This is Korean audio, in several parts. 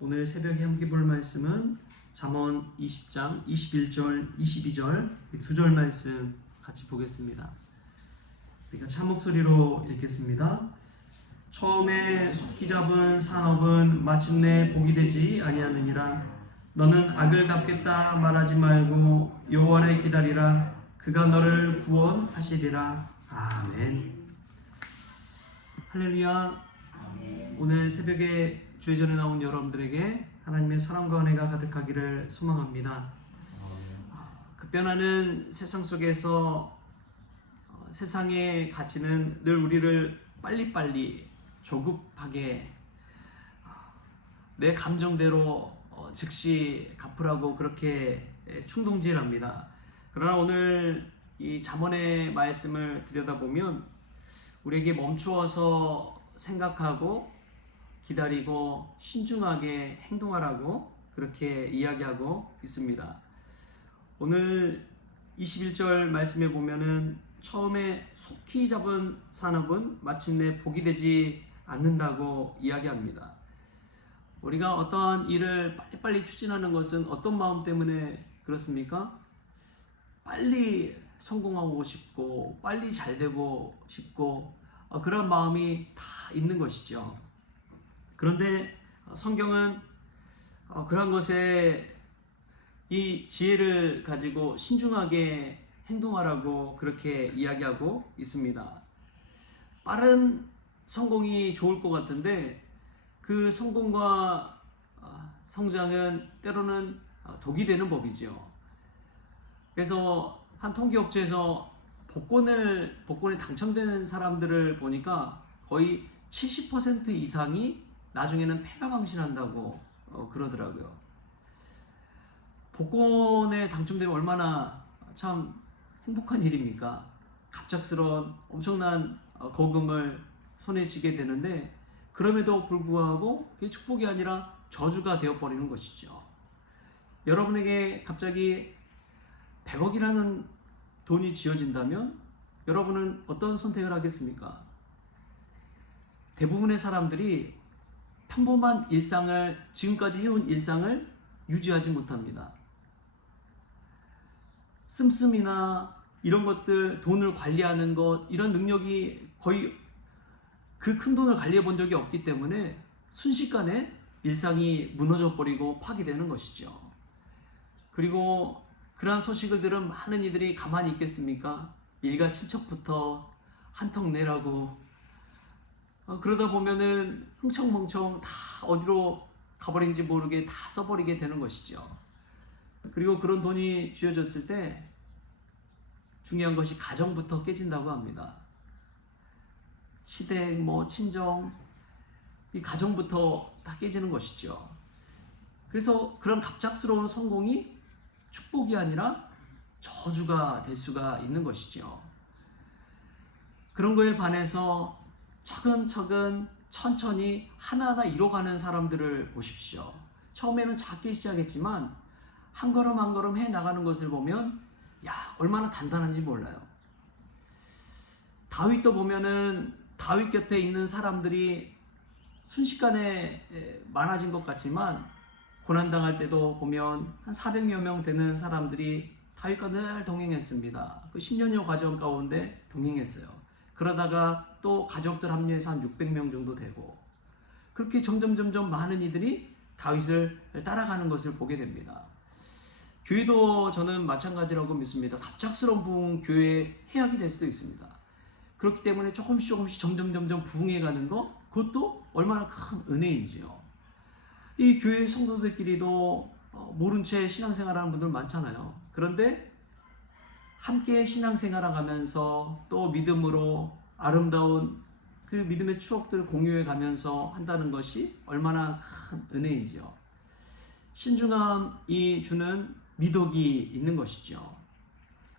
오늘 새벽에 함께 볼 말씀은 잠언 20장 21절, 22절 두 절 말씀 같이 보겠습니다. 우리가 참 목소리로 읽겠습니다. 처음에 속히 잡은 산업은 마침내 복이 되지 아니하느니라. 너는 악을 갚겠다 말하지 말고 여호와를 기다리라. 그가 너를 구원하시리라. 아멘. 할렐루야. 오늘 새벽에 주의전에 나온 여러분들에게 하나님의 사랑과 은혜가 가득하기를 소망합니다. 급변하는 세상 속에서 세상의 가치는 늘 우리를 빨리빨리 조급하게 내 감정대로 즉시 갚으라고 그렇게 충동질합니다. 그러나 오늘 이 잠언의 말씀을 들여다보면 우리에게 멈추어서 생각하고 기다리고 신중하게 행동하라고 그렇게 이야기하고 있습니다. 오늘 21절 말씀에 보면은 처음에 속히 잡은 산업은 마침내 복이 되지 않는다고 이야기합니다. 우리가 어떠한 일을 빨리빨리 추진하는 것은 어떤 마음 때문에 그렇습니까? 빨리 성공하고 싶고 빨리 잘 되고 싶고 그런 마음이 다 있는 것이죠. 그런데 성경은 그런 것에 이 지혜를 가지고 신중하게 행동하라고 그렇게 이야기하고 있습니다. 빠른 성공이 좋을 것 같은데 그 성공과 성장은 때로는 독이 되는 법이죠. 그래서 한 통계업체에서 복권에 당첨된 사람들을 보니까 거의 70% 이상이 나중에는 패가망신한다고 그러더라고요. 복권에 당첨되면 얼마나 참 행복한 일입니까? 갑작스러운 엄청난 거금을 손에 쥐게 되는데 그럼에도 불구하고 그게 축복이 아니라 저주가 되어버리는 것이죠. 여러분에게 갑자기 100억이라는 돈이 쥐어진다면 여러분은 어떤 선택을 하겠습니까? 대부분의 사람들이 평범한 일상을 지금까지 해온 일상을 유지하지 못합니다. 씀씀이나 이런 것들, 돈을 관리하는 것, 이런 능력이 거의 그 큰 돈을 관리해 본 적이 없기 때문에 순식간에 일상이 무너져 버리고 파괴되는 것이죠. 그리고 그러한 소식을 들은 많은 이들이 가만히 있겠습니까? 일가 친척부터 한턱 내라고 그러다 보면은 흥청망청 다 어디로 가버린지 모르게 다 써버리게 되는 것이죠. 그리고 그런 돈이 쥐어졌을 때 중요한 것이 가정부터 깨진다고 합니다. 시댁, 친정, 이 가정부터 다 깨지는 것이죠. 그래서 그런 갑작스러운 성공이 축복이 아니라 저주가 될 수가 있는 것이죠. 그런 거에 반해서 차근차근 천천히 하나하나 이뤄가는 사람들을 보십시오. 처음에는 작게 시작했지만 한 걸음 한 걸음 해 나가는 것을 보면 얼마나 단단한지 몰라요. 다윗도 보면은 다윗 곁에 있는 사람들이 순식간에 많아진 것 같지만 고난당할 때도 보면 한 400여 명 되는 사람들이 다윗과 늘 동행했습니다. 그 10년여 과정 가운데 동행했어요. 그러다가 또 가족들 합류해서 한 600명 정도 되고 그렇게 점점 많은 이들이 다윗을 따라가는 것을 보게 됩니다. 교회도 저는 마찬가지라고 믿습니다. 갑작스러운 부흥 교회의 해악이 될 수도 있습니다. 그렇기 때문에 조금씩 점점 부흥해가는 것, 그것도 얼마나 큰 은혜인지요. 이 교회 성도들끼리도 모른 채 신앙생활하는 분들 많잖아요. 그런데 함께 신앙생활하면서 또 믿음으로 아름다운 그 믿음의 추억들을 공유해 가면서 한다는 것이 얼마나 큰 은혜인지요. 신중함이 주는 미덕이 있는 것이죠.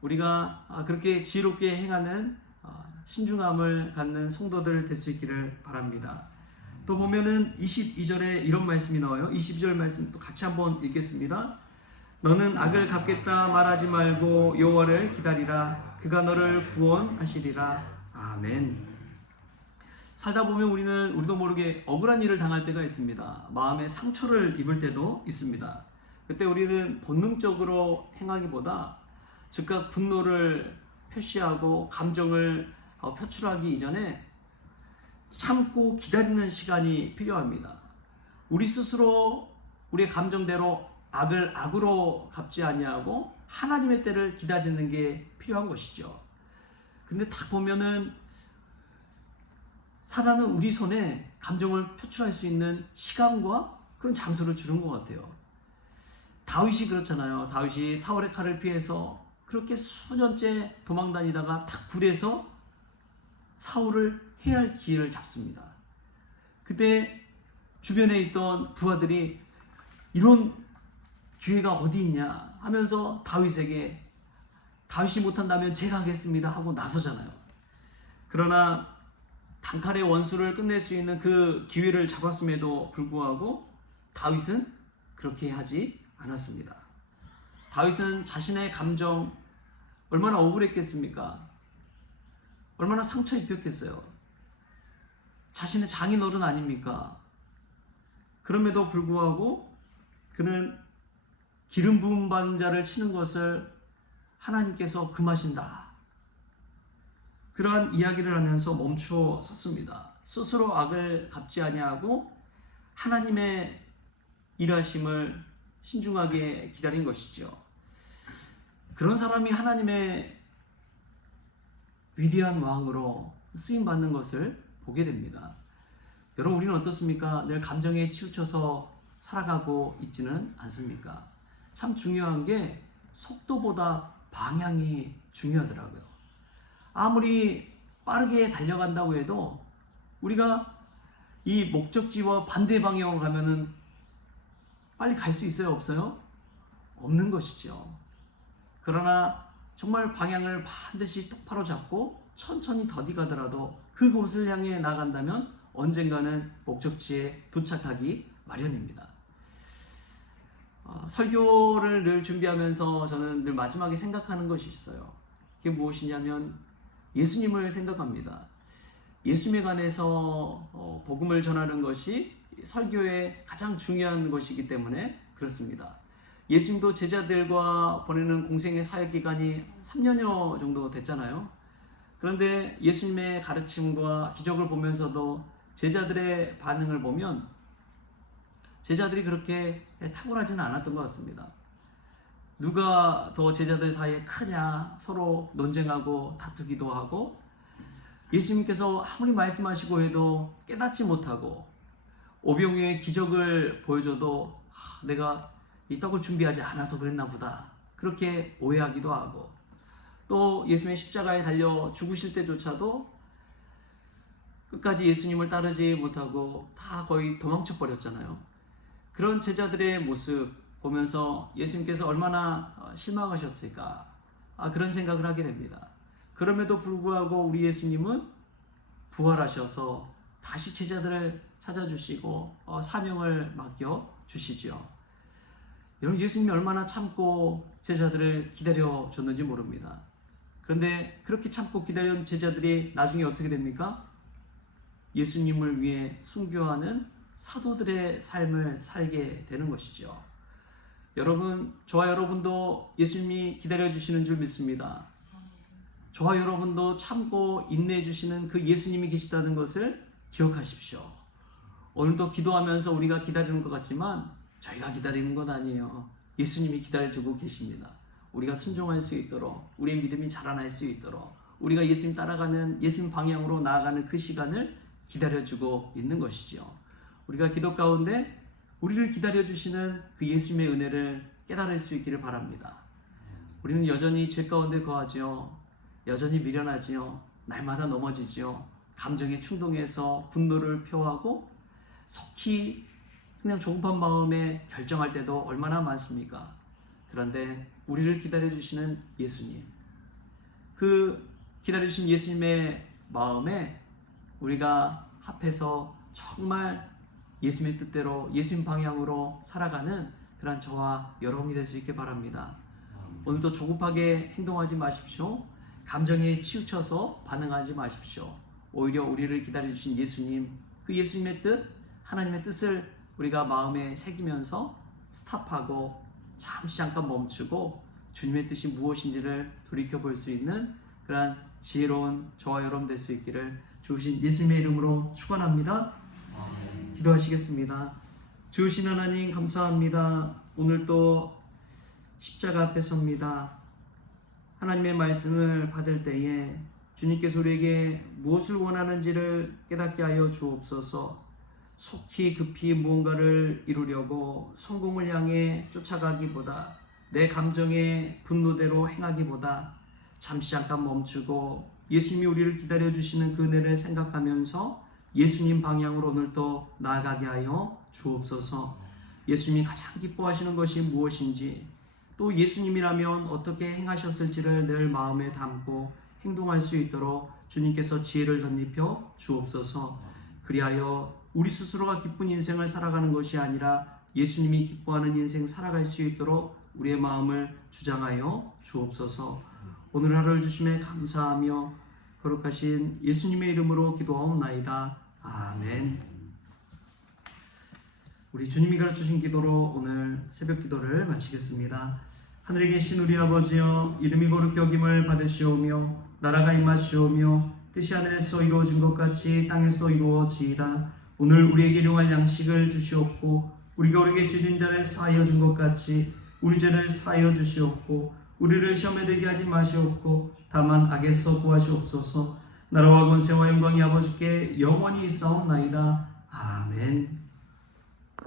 우리가 그렇게 지혜롭게 행하는 신중함을 갖는 성도들 될 수 있기를 바랍니다. 또 보면은 22절에 이런 말씀이 나와요. 22절 말씀 또 같이 한번 읽겠습니다. 너는 악을 갚겠다 말하지 말고 여호와를 기다리라. 그가 너를 구원하시리라. 아멘. 살다 보면 우리도 모르게 억울한 일을 당할 때가 있습니다. 마음에 상처를 입을 때도 있습니다. 그때 우리는 본능적으로 행하기보다 즉각 분노를 표시하고 감정을 표출하기 이전에 참고 기다리는 시간이 필요합니다. 우리 스스로 우리의 감정대로 악을 악으로 갚지 아니하고 하나님의 때를 기다리는 게 필요한 것이죠. 근데 딱 보면은 사단은 우리 손에 감정을 표출할 수 있는 시간과 그런 장소를 주는 것 같아요. 다윗이 그렇잖아요. 다윗이 사울의 칼을 피해서 그렇게 수년째 도망다니다가 딱 굴에서 사울을 해할 기회를 잡습니다. 그때 주변에 있던 부하들이 이런 기회가 어디 있냐 하면서 다윗에게 다윗이 못한다면 제가 하겠습니다 하고 나서잖아요. 그러나 단칼에 원수를 끝낼 수 있는 그 기회를 잡았음에도 불구하고 다윗은 그렇게 하지 않았습니다. 다윗은 자신의 감정 얼마나 억울했겠습니까? 얼마나 상처 입혔겠어요. 자신의 장인어른 아닙니까? 그럼에도 불구하고 그는 기름 부음 받은 자를 치는 것을 하나님께서 금하신다. 그러한 이야기를 하면서 멈추어 섰습니다. 스스로 악을 갚지 아니하고 하나님의 일하심을 신중하게 기다린 것이죠. 그런 사람이 하나님의 위대한 왕으로 쓰임 받는 것을 보게 됩니다. 여러분, 우리는 어떻습니까? 늘 감정에 치우쳐서 살아가고 있지는 않습니까? 참 중요한 게 속도보다 방향이 중요하더라고요. 아무리 빠르게 달려간다고 해도 우리가 이 목적지와 반대 방향으로 가면은 빨리 갈 수 있어요? 없어요? 없는 것이죠. 그러나 정말 방향을 반드시 똑바로 잡고 천천히 더디 가더라도 그곳을 향해 나간다면 언젠가는 목적지에 도착하기 마련입니다. 설교를 늘 준비하면서 저는 늘 마지막에 생각하는 것이 있어요. 그게 무엇이냐면 예수님을 생각합니다. 예수님에 관해서 복음을 전하는 것이 설교의 가장 중요한 것이기 때문에 그렇습니다. 예수님도 제자들과 보내는 공생의 사역 기간이 3년여 정도 됐잖아요. 그런데 예수님의 가르침과 기적을 보면서도 제자들의 반응을 보면 제자들이 그렇게 탁월하지는 않았던 것 같습니다. 누가 더 제자들 사이에 크냐 서로 논쟁하고 다투기도 하고 예수님께서 아무리 말씀하시고 해도 깨닫지 못하고 오병이어의 기적을 보여줘도 내가 이 떡을 준비하지 않아서 그랬나 보다 그렇게 오해하기도 하고 또 예수님의 십자가에 달려 죽으실 때조차도 끝까지 예수님을 따르지 못하고 다 거의 도망쳐 버렸잖아요. 그런 제자들의 모습 보면서 예수님께서 얼마나 실망하셨을까 그런 생각을 하게 됩니다. 그럼에도 불구하고 우리 예수님은 부활하셔서 다시 제자들을 찾아주시고 사명을 맡겨주시죠. 여러분, 예수님이 얼마나 참고 제자들을 기다려줬는지 모릅니다. 그런데 그렇게 참고 기다려온 제자들이 나중에 어떻게 됩니까? 예수님을 위해 순교하는 사도들의 삶을 살게 되는 것이죠. 여러분, 저와 여러분도 예수님이 기다려주시는 줄 믿습니다. 저와 여러분도 참고 인내해 주시는 그 예수님이 계시다는 것을 기억하십시오. 오늘도 기도하면서 우리가 기다리는 것 같지만 저희가 기다리는 것 아니에요. 예수님이 기다려주고 계십니다. 우리가 순종할 수 있도록 우리의 믿음이 자라날 수 있도록 우리가 예수님 따라가는 예수님 방향으로 나아가는 그 시간을 기다려주고 있는 것이죠. 우리가 기도 가운데 우리를 기다려주시는 그 예수님의 은혜를 깨달을 수 있기를 바랍니다. 우리는 여전히 죄 가운데 거하지요. 여전히 미련하지요. 날마다 넘어지지요. 감정에 충동해서 분노를 표하고 속히 그냥 조급한 마음에 결정할 때도 얼마나 많습니까? 그런데 우리를 기다려주시는 예수님, 그 기다려주신 예수님의 마음에 우리가 합해서 정말 예수님의 뜻대로 예수님 방향으로 살아가는 그런 저와 여러분이 될 수 있게 바랍니다. 오늘도 조급하게 행동하지 마십시오. 감정에 치우쳐서 반응하지 마십시오. 오히려 우리를 기다려주신 예수님, 그 예수님의 뜻, 하나님의 뜻을 우리가 마음에 새기면서 스탑하고 잠깐 멈추고 주님의 뜻이 무엇인지를 돌이켜볼 수 있는 그러한 지혜로운 저와 여러분 될 수 있기를 주신 예수님의 이름으로 축원합니다. 기도하시겠습니다. 주신 하나님 감사합니다. 오늘 또 십자가 앞에 섭니다. 하나님의 말씀을 받을 때에 주님께서 우리에게 무엇을 원하는지를 깨닫게 하여 주옵소서. 속히 급히 무언가를 이루려고 성공을 향해 쫓아가기보다, 내 감정의 분노대로 행하기보다 잠깐 멈추고 예수님이 우리를 기다려주시는 그 은혜를 생각하면서 예수님 방향으로 오늘도 나아가게 하여 주옵소서. 예수님이 가장 기뻐하시는 것이 무엇인지, 또 예수님이라면 어떻게 행하셨을지를 늘 마음에 담고 행동할 수 있도록 주님께서 지혜를 덧입혀 주옵소서. 그리하여 우리 스스로가 기쁜 인생을 살아가는 것이 아니라 예수님이 기뻐하는 인생 살아갈 수 있도록 우리의 마음을 주장하여 주옵소서. 오늘 하루를 주심에 감사하며 거룩하신 예수님의 이름으로 기도하옵나이다. 아멘. 우리 주님이 가르쳐주신 기도로 오늘 새벽 기도를 마치겠습니다. 하늘에 계신 우리 아버지여, 이름이 거룩히 여김을 받으시오며 나라가 임하시오며 뜻이 하늘에서 이루어진 것 같이 땅에서도 이루어지이다. 오늘 우리에게 일용할 양식을 주시옵고 우리가 우리에게 죄진 자를 사하여 준 것 같이 우리 죄를 사하여 주시옵고 우리를 시험에 들게 하지 마시옵고 다만 악에서 구하시옵소서. 나라와 권세와 영광이 아버지께 영원히 있사옵나이다. 아멘.